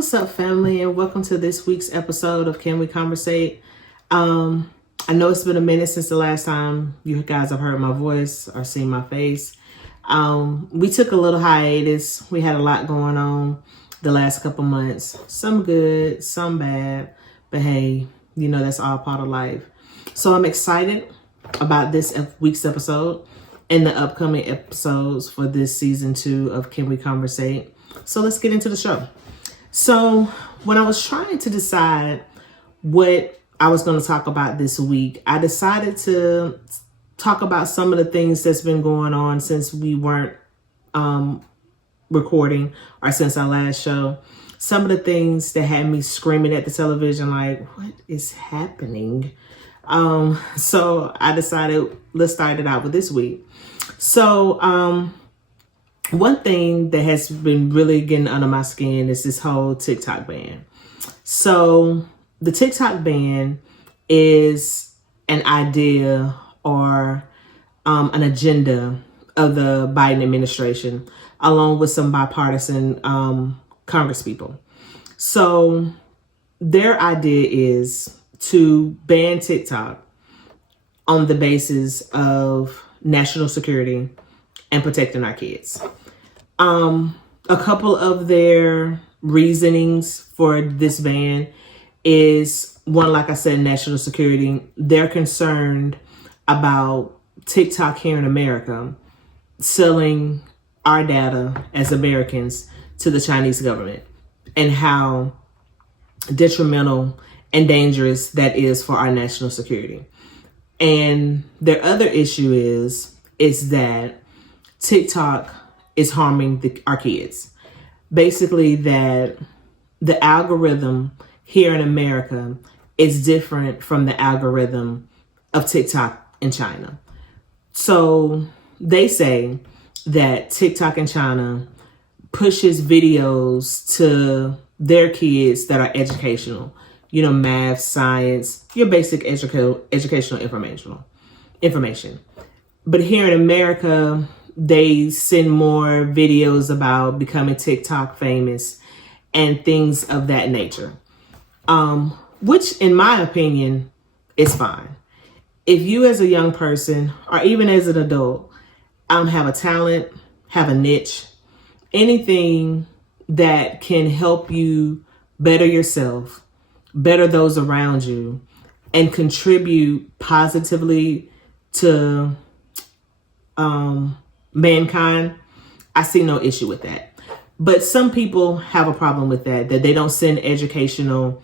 What's up, family, and welcome to this week's episode of Can We Conversate? I know it's been a minute since the last time you guys have heard my voice or seen my face. We took a little hiatus. We had a lot going on the last couple months. Some good, some bad, but hey, you know, that's all part of life. So I'm excited about this week's episode and the upcoming episodes for this season 2 of Can We Conversate? So let's get into the show. So when I was trying to decide what I was going to talk about this week, I decided to talk about some of the things that's been going on since we weren't recording or since our last show. Some of the things that had me screaming at the television like, what is happening? So I decided, let's start it out with this week. So one thing that has been really getting under my skin is this whole TikTok ban. So the TikTok ban is an idea or an agenda of the Biden administration, along with some bipartisan Congress people. So their idea is to ban TikTok on the basis of national security and protecting our kids. A couple of their reasonings for this ban is one, like I said, national security. They're concerned about TikTok here in America selling our data as Americans to the Chinese government and how detrimental and dangerous that is for our national security. And their other issue is that TikTok is harming our kids. Basically, that the algorithm here in America is different from the algorithm of TikTok in China. So they say that TikTok in China pushes videos to their kids that are educational, you know, math, science, your basic educational information. But here in America, they send more videos about becoming TikTok famous and things of that nature, which in my opinion is fine. If you as a young person or even as an adult have a talent, have a niche, anything that can help you better yourself, better those around you, and contribute positively to mankind, I see no issue with that. But some people have a problem with that they don't send educational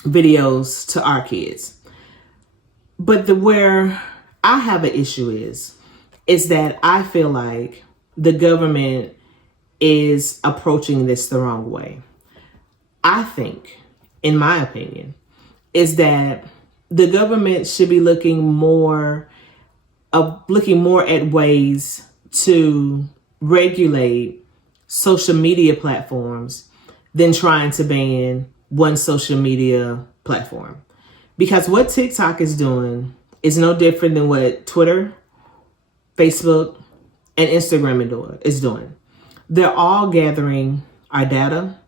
videos to our kids. But where I have an issue is that I feel like the government is approaching this the wrong way. I think, in my opinion, is that the government should be looking more at ways to regulate social media platforms than trying to ban one social media platform. Because what TikTok is doing is no different than what Twitter, Facebook, and Instagram is doing. They're all gathering our data.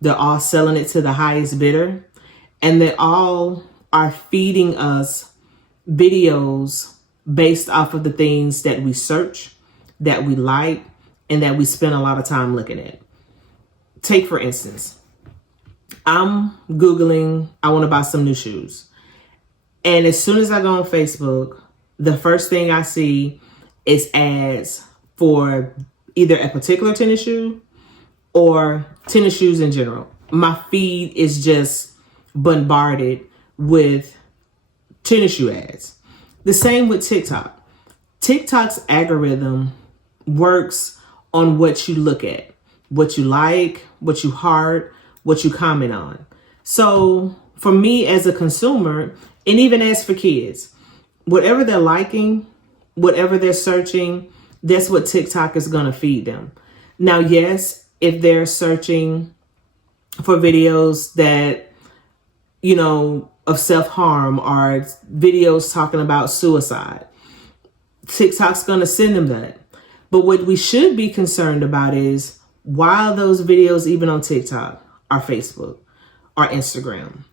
They're all selling it to the highest bidder. And they all are feeding us videos based off of the things that we search, that we like, and that we spend a lot of time looking at. Take, for instance, I'm Googling, I want to buy some new shoes. And as soon as I go on Facebook, the first thing I see is ads for either a particular tennis shoe or tennis shoes in general. My feed is just bombarded with tennis shoe ads. The same with TikTok. TikTok's algorithm works on what you look at, what you like, what you heart, what you comment on. So for me as a consumer, and even as for kids, whatever they're liking, whatever they're searching, that's what TikTok is going to feed them. Now, yes, if they're searching for videos that, you know, of self-harm or videos talking about suicide, TikTok's going to send them that. But what we should be concerned about is why are those videos even on TikTok? or Facebook or Instagram.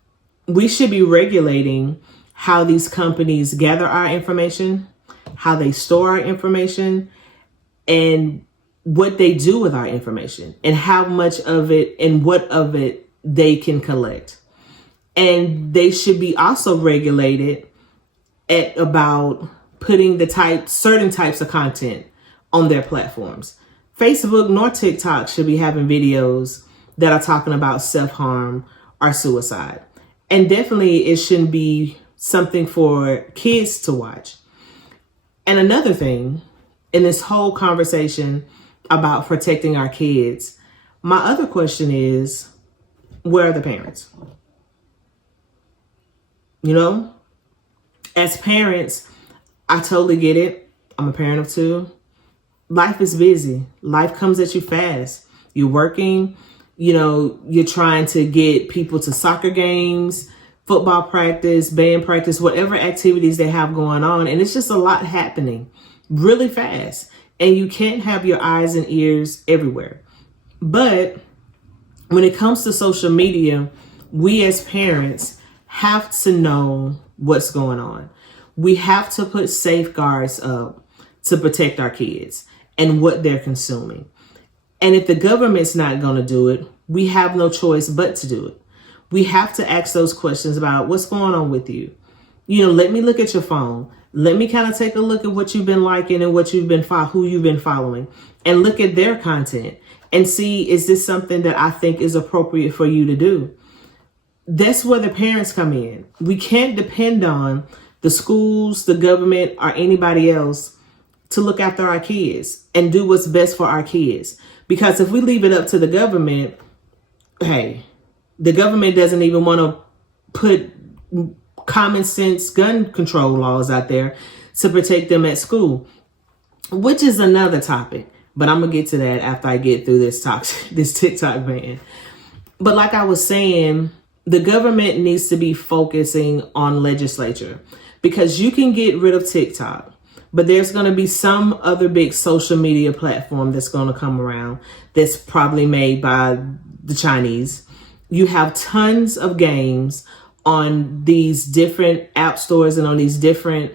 We should be regulating how these companies gather our information, how they store our information, and what they do with our information, and how much of it and what of it they can collect. And they should be also regulated at about putting certain types of content on their platforms. Facebook nor TikTok should be having videos that are talking about self-harm or suicide. And definitely it shouldn't be something for kids to watch. And another thing in this whole conversation about protecting our kids, my other question is, where are the parents? You know, as parents, I totally get it. I'm a parent of two. Life is busy. Life comes at you fast. You're working, you're trying to get people to soccer games, football practice, band practice, whatever activities they have going on. And it's just a lot happening really fast. And you can't have your eyes and ears everywhere. But when it comes to social media, we as parents have to know what's going on. We have to put safeguards up to protect our kids and what they're consuming. And if the government's not going to do it, we have no choice but to do it. We have to ask those questions about what's going on with you. Let me look at your phone. Let me kind of take a look at what you've been liking and who you've been following, and look at their content and see, is this something that I think is appropriate for you to do? That's where the parents come in. We can't depend on the schools, the government, or anybody else to look after our kids and do what's best for our kids. Because if we leave it up to the government, hey, the government doesn't even want to put common sense gun control laws out there to protect them at school, which is another topic. But I'm going to get to that after I get through this TikTok ban. But like I was saying, the government needs to be focusing on legislature, because you can get rid of TikTok, but there's going to be some other big social media platform that's going to come around that's probably made by the Chinese. You have tons of games on these different app stores and on these different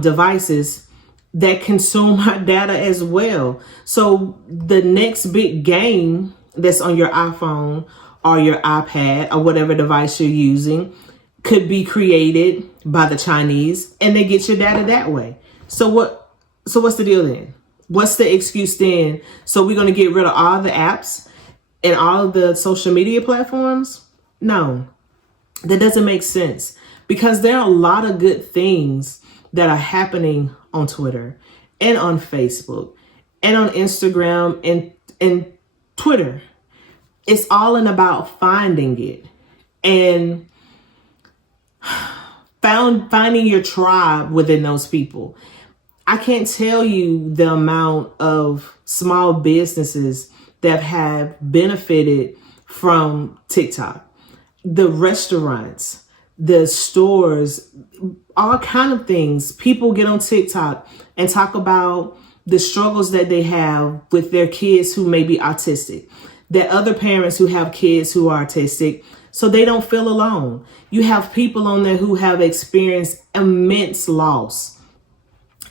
devices that consume our data as well. So the next big game that's on your iPhone or your iPad or whatever device you're using could be created by the Chinese, and they get your data that way. So what's the deal then? What's the excuse then? So we're going to get rid of all the apps and all of the social media platforms? No, that doesn't make sense, because there are a lot of good things that are happening on Twitter and on Facebook and on Instagram and Twitter. It's all about finding it and finding your tribe within those people. I can't tell you the amount of small businesses that have benefited from TikTok. The restaurants, the stores, all kind of things. People get on TikTok and talk about the struggles that they have with their kids who may be autistic, that other parents who have kids who are autistic, so they don't feel alone. You have people on there who have experienced immense loss,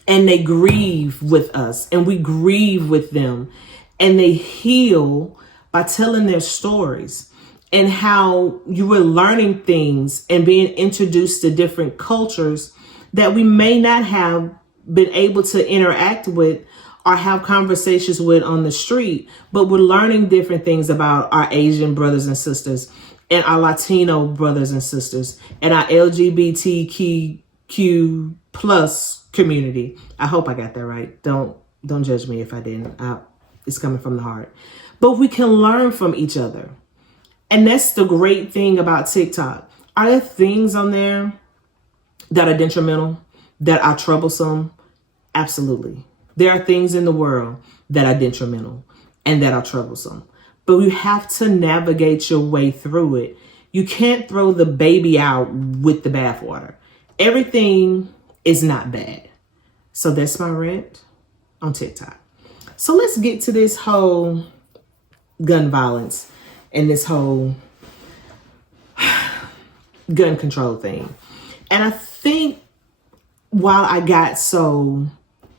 and they grieve with us, and we grieve with them, and they heal by telling their stories and how you were learning things and being introduced to different cultures that we may not have been able to interact with or have conversations with on the street, but we're learning different things about our Asian brothers and sisters and our Latino brothers and sisters and our LGBTQ plus community. I hope I got that right. Don't judge me if I didn't. It's coming from the heart. But we can learn from each other. And that's the great thing about TikTok. Are there things on there that are detrimental, that are troublesome? Absolutely. There are things in the world that are detrimental and that are troublesome. But you have to navigate your way through it. You can't throw the baby out with the bathwater. Everything is not bad. So that's my rant on TikTok. So let's get to this whole gun violence and this whole gun control thing. And I think while I got so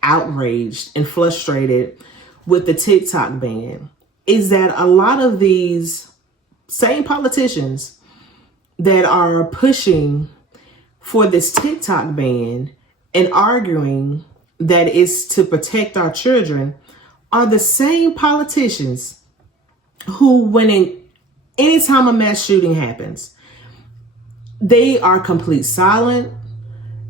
outraged and frustrated with the TikTok ban, is that a lot of these same politicians that are pushing for this TikTok ban and arguing that it's to protect our children are the same politicians who, anytime a mass shooting happens, they are complete silent.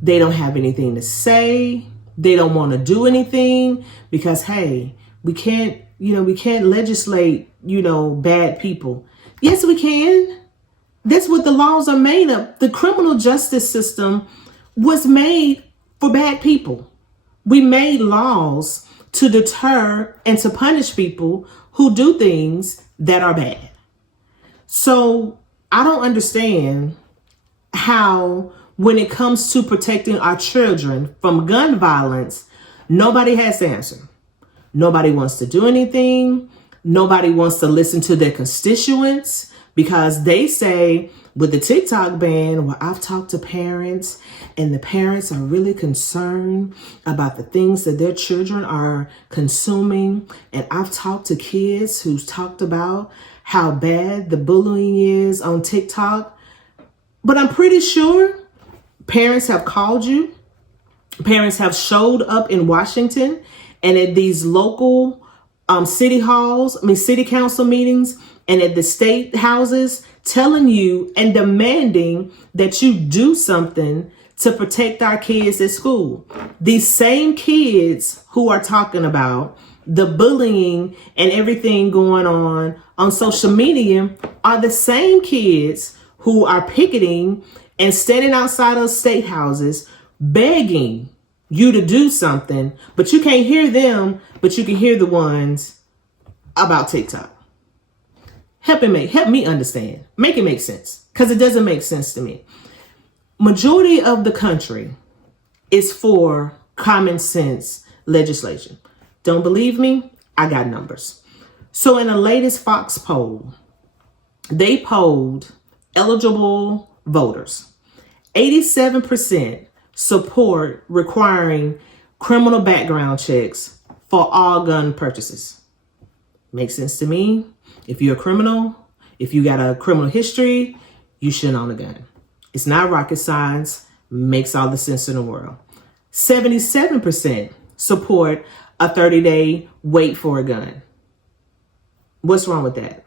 They don't have anything to say. They don't want to do anything because, hey, we can't legislate, bad people. Yes, we can. That's what the laws are made of. The criminal justice system was made for bad people. We made laws to deter and to punish people who do things that are bad. So I don't understand how, when it comes to protecting our children from gun violence, nobody has the answer. Nobody wants to do anything. Nobody wants to listen to their constituents because they say with the TikTok ban, well, I've talked to parents and the parents are really concerned about the things that their children are consuming. And I've talked to kids who's talked about how bad the bullying is on TikTok. But I'm pretty sure parents have called you. Parents have showed up in Washington and at these local city council meetings and at the state houses telling you and demanding that you do something to protect our kids at school. These same kids who are talking about the bullying and everything going on social media are the same kids who are picketing and standing outside of state houses begging you to do something, but you can't hear them, but you can hear the ones about TikTok. Help me understand. Make it make sense, because it doesn't make sense to me. Majority of the country is for common sense legislation. Don't believe me? I got numbers. So in the latest Fox poll, they polled eligible voters. 87% support requiring criminal background checks for all gun purchases. Makes sense to me. If you're a criminal, if you got a criminal history, you shouldn't own a gun. It's not rocket science. Makes all the sense in the world. 77% support a 30-day wait for a gun. What's wrong with that?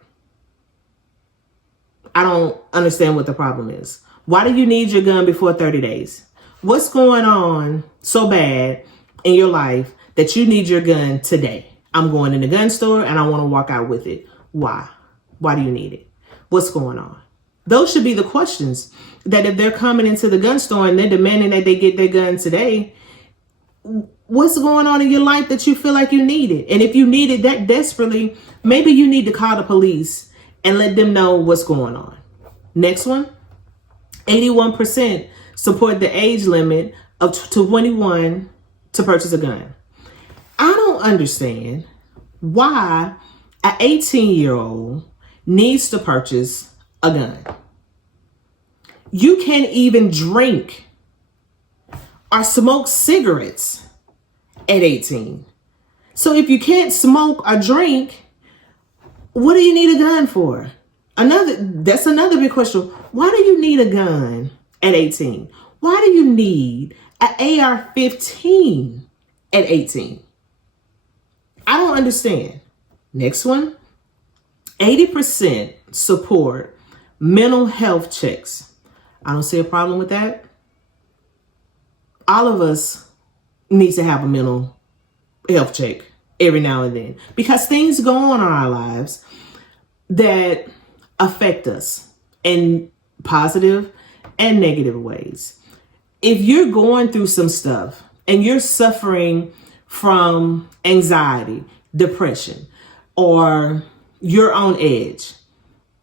I don't understand what the problem is. Why do you need your gun before 30 days? What's going on so bad in your life that you need your gun today? I'm going in the gun store and I want to walk out with it. Why? Why do you need it? What's going on? Those should be the questions that if they're coming into the gun store and they're demanding that they get their gun today, what's going on in your life that you feel like you need it? And if you need it that desperately, maybe you need to call the police and let them know what's going on. Next one, 81% support the age limit of 21 to purchase a gun. I don't understand why an 18-year-old needs to purchase a gun. You can't even drink or smoke cigarettes at 18. So if you can't smoke or drink, what do you need a gun for? That's another big question. Why do you need a gun at 18? Why do you need an AR-15 at 18? I don't understand. Next one, 80% support mental health checks. I don't see a problem with that. All of us need to have a mental health check every now and then because things go on in our lives that affect us in positive and negative ways. If you're going through some stuff and you're suffering from anxiety, depression, or you're on edge,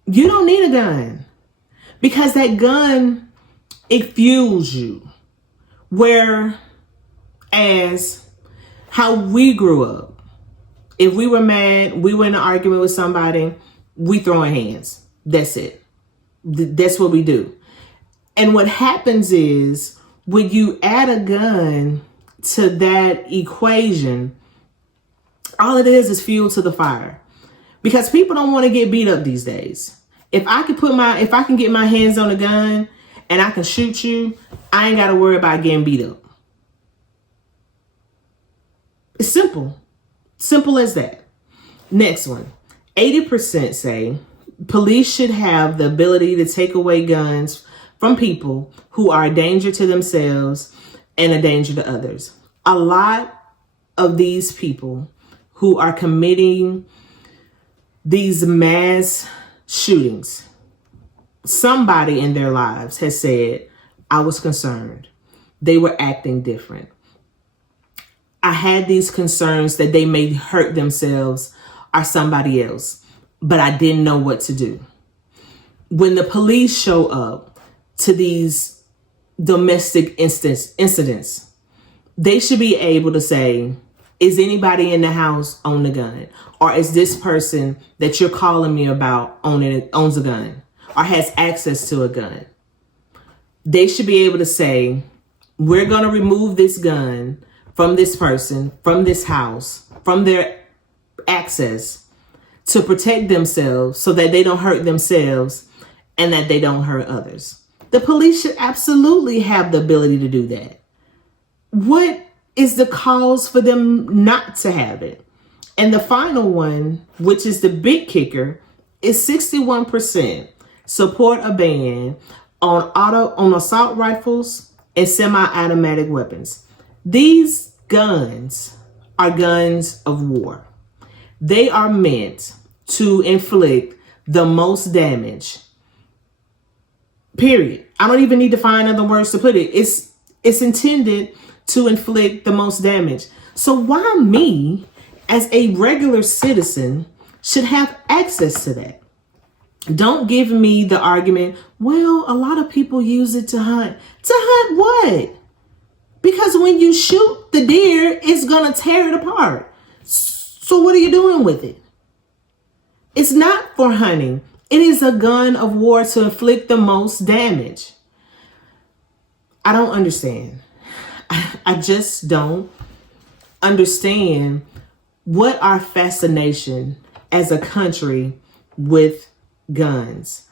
you don't need a gun because that gun, it fuels you. Whereas how we grew up, if we were mad, we were in an argument with somebody, we throwing hands. That's it. That's what we do. And what happens is when you add a gun to that equation, all it is fuel to the fire, because people don't want to get beat up these days. If I can get my hands on a gun and I can shoot you, I ain't got to worry about getting beat up. It's simple. Simple as that. Next one. 80% say police should have the ability to take away guns from people who are a danger to themselves and a danger to others. A lot of these people who are committing these mass shootings, somebody in their lives has said, I was concerned. They were acting different. I had these concerns that they may hurt themselves or somebody else, but I didn't know what to do. When the police show up to these domestic incidents, they should be able to say, is anybody in the house own a gun? Or is this person that you're calling me about owns a gun or has access to a gun? They should be able to say, we're going to remove this gun from this person, from this house, from their access to protect themselves so that they don't hurt themselves and that they don't hurt others. The police should absolutely have the ability to do that. What is the cause for them not to have it? And the final one, which is the big kicker, is 61% support a ban on assault rifles and semi-automatic weapons. These guns are guns of war. They are meant to inflict the most damage. Period. I don't even need to find other words to put it. It's intended to inflict the most damage. So why me, as a regular citizen, should have access to that? Don't give me the argument, well, a lot of people use it to hunt. To hunt what? Because when you shoot the deer, it's going to tear it apart. So what are you doing with it? It's not for hunting. It is a gun of war to inflict the most damage. I don't understand. I just don't understand what our fascination as a country with guns.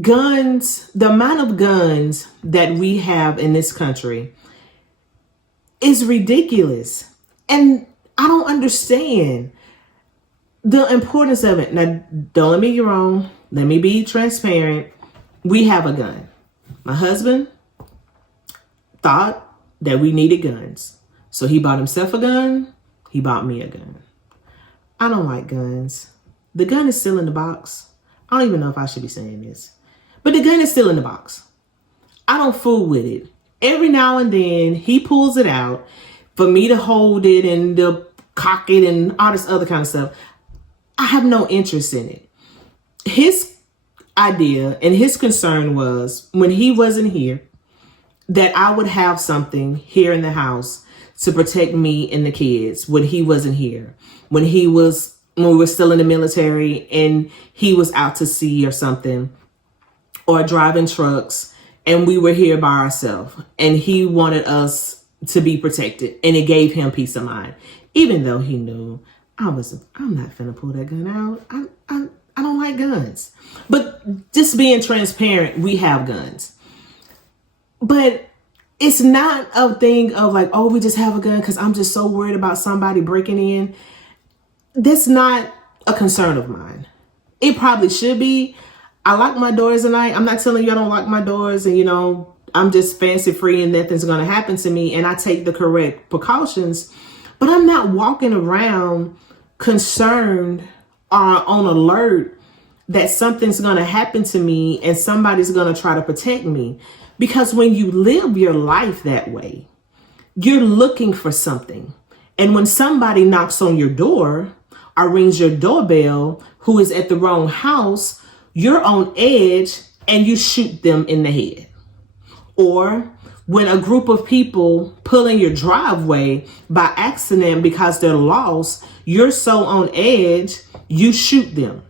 Guns, the amount of guns that we have in this country is ridiculous. And I don't understand the importance of it. Now, don't let me get wrong. Let me be transparent. We have a gun. My husband thought that we needed guns. So he bought himself a gun. He bought me a gun. I don't like guns. The gun is still in the box. I don't even know if I should be saying this, but the gun is still in the box. I don't fool with it. Every now and then he pulls it out for me to hold it and to cock it and all this other kind of stuff. I have no interest in it. His idea and his concern was when he wasn't here, that I would have something here in the house to protect me and the kids when he wasn't here, when we were still in the military and he was out to sea or something, or driving trucks and we were here by ourselves and he wanted us to be protected, and it gave him peace of mind, even though he knew I'm not finna pull that gun out. I don't like guns. But just being transparent, we have guns. But it's not a thing of like, oh, we just have a gun because I'm just so worried about somebody breaking in. That's not a concern of mine. It probably should be. I lock my doors at night. I'm not telling you I don't lock my doors and, I'm just fancy free and nothing's going to happen to me. And I take the correct precautions. But I'm not walking around concerned or on alert that something's going to happen to me and somebody's going to try to protect me. Because when you live your life that way, you're looking for something. And when somebody knocks on your door or rings your doorbell who is at the wrong house, you're on edge and you shoot them in the head. Or when a group of people pull in your driveway by accident because they're lost, you're so on edge, you shoot them.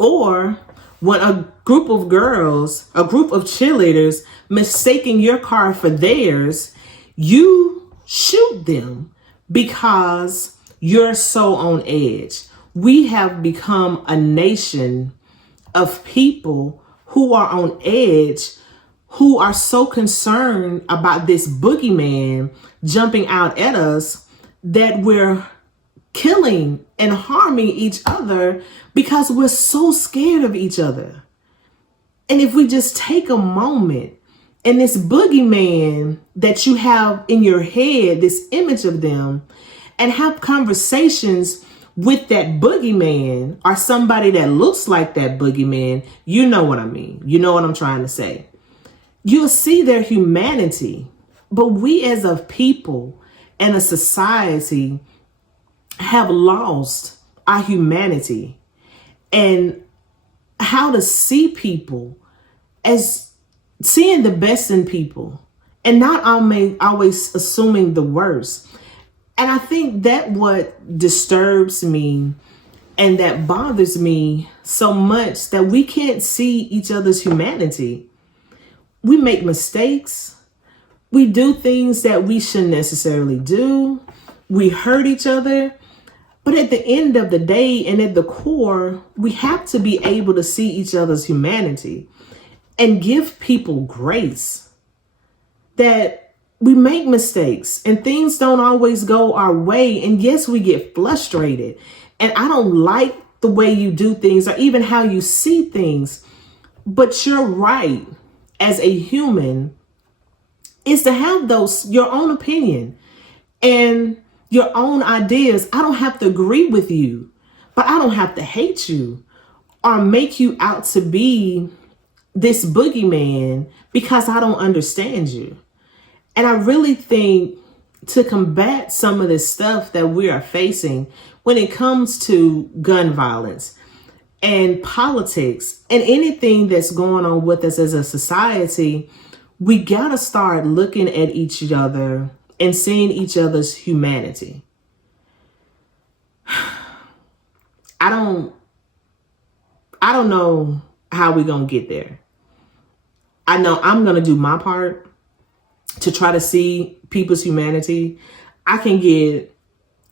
Or when a group of girls, a group of cheerleaders mistaking your car for theirs, you shoot them because you're so on edge. We have become a nation of people who are on edge, who are so concerned about this boogeyman jumping out at us that we're killing and harming each other because we're so scared of each other. And if we just take a moment, and this boogeyman that you have in your head, this image of them, and have conversations with that boogeyman or somebody that looks like that boogeyman, you know what I mean. You know what I'm trying to say. You'll see their humanity. But we as a people and a society have lost our humanity and how to see people as seeing the best in people and not always assuming the worst. And I think that what disturbs me and that bothers me so much, that we can't see each other's humanity. We make mistakes. We do things that we shouldn't necessarily do. We hurt each other. But at the end of the day and at the core, we have to be able to see each other's humanity and give people grace. That we make mistakes and things don't always go our way. And yes, we get frustrated. And I don't like the way you do things or even how you see things. But you're right, as a human, is to have your own opinion and your own ideas. I don't have to agree with you, but I don't have to hate you or make you out to be this boogeyman because I don't understand you. And I really think to combat some of this stuff that we are facing when it comes to gun violence and politics and anything that's going on with us as a society, we gotta start looking at each other and seeing each other's humanity. I don't know how we're gonna get there. I know I'm gonna do my part to try to see people's humanity. I can get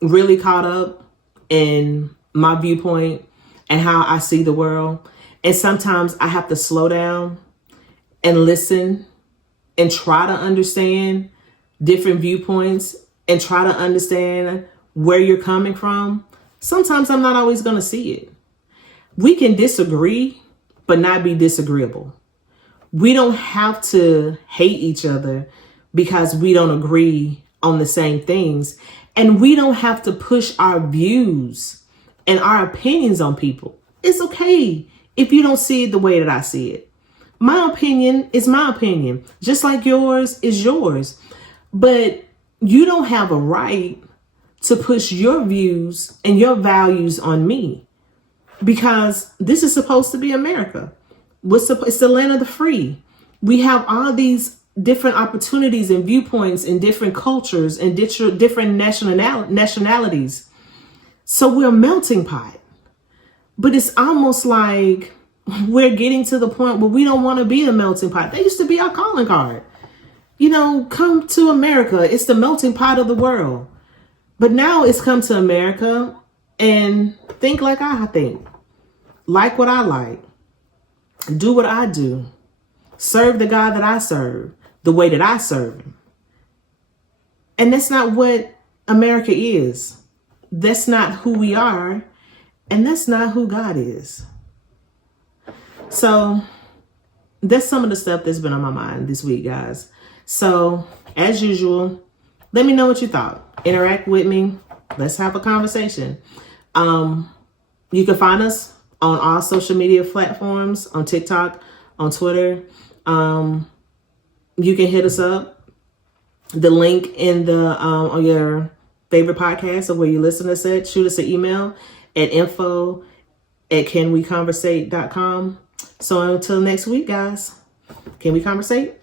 really caught up in my viewpoint and how I see the world. And sometimes I have to slow down and listen and try to understand different viewpoints and try to understand where you're coming from. Sometimes I'm not always going to see it. We can disagree, but not be disagreeable. We don't have to hate each other because we don't agree on the same things. And we don't have to push our views and our opinions on people. It's okay if you don't see it the way that I see it. My opinion is my opinion, just like yours is yours. But you don't have a right to push your views and your values on me, because this is supposed to be America. It's the land of the free. We have all these different opportunities and viewpoints and different cultures and different nationalities. So we're a melting pot. But it's almost like we're getting to the point where we don't want to be a melting pot. That used to be our calling card. You know, come to America. It's the melting pot of the world. But now it's come to America and think like I think. Like what I like. Do what I do. Serve the God that I serve the way that I serve him. And that's not what America is. That's not who we are. And that's not who God is. So that's some of the stuff that's been on my mind this week, guys. So as usual, let me know what you thought. Interact with me. Let's have a conversation. You can find us on all social media platforms, on TikTok, on Twitter. You can hit us up. The link in the on your favorite podcast or where you listen to us at. Shoot us an email at info@canweconversate.com. So until next week, guys, can we conversate?